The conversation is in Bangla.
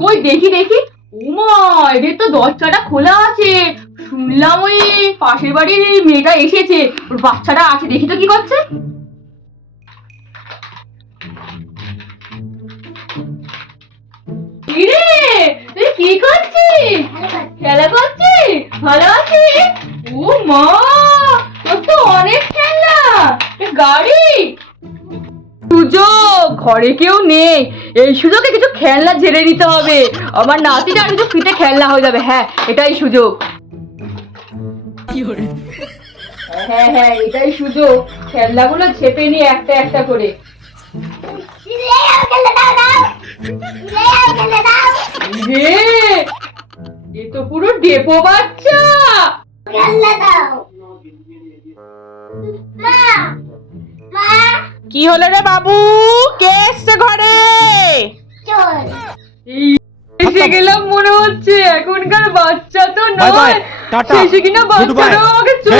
কই দেখি দেখি। ওমা, এদের তো দরজাটা খোলা আছে। শুনলাম ওই পাশের বাড়ির মেয়েটা এসেছে, ওর বাচ্চাটা আছে, দেখি তো কি করছে। কিরে, তুই কি করছিস? খেলা করছিস? ভালো আছিস? ও মা, তোর তো অনেক খেলনা, গাড়ি। সুযোগ, ঘরে কেউ নেই, এই সুযোগে কিছু খেলনা ঝেড়ে নিতে হবে। আমার নাতিটা কিছু ফ্রিতে খেলনা হয়ে যাবে। হ্যাঁ, এটাই সুযোগ। হ্যাঁ হ্যাঁ, এটাই সুযোগ। খেলনাগুলো ঝেপে নিয়ে একটা একটা করে। রে, এ তো পুরো ডেপো বাচ্চা। কি হলো রে বাবু? কে এসছে ঘরে? এসে গেলাম মনে হচ্ছে। এখনকার বাচ্চা তো নয়, শেষে কিনা বাচ্চারাও আমাকে চোর